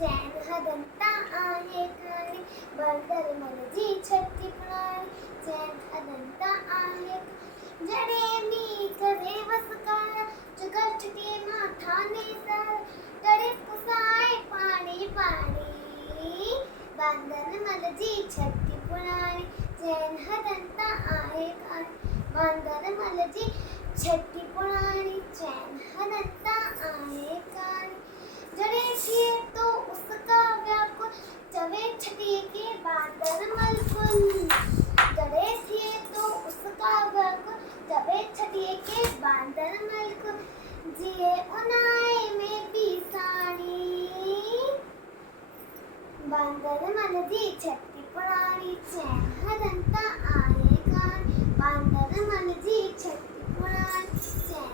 चैन हदंता आहे काणी बंदर मनजी छत्ती पुराणी चैन हदंता आहे जड़े मी करे वसकार जुगट के माथा ने सर जड़े पुसाए पानी पानी बंदर मनजी छत्ती पुराणी चैन हदंता आहे काणी बंदर मनजी छत्ती पुराणी चैन हदंता आहे काणी जड़े थिए तो उसका व्याकुल जवे छठी के बादल मलकुल जड़े थिए तो उसका व्याकुल जवे छठी के बादल मलकुल जिए उनाए में पिसानी बांदर मनजी छठी पुराणी चैन हदंता आहे काणी बांदर मनजी छठी पुराणी चैन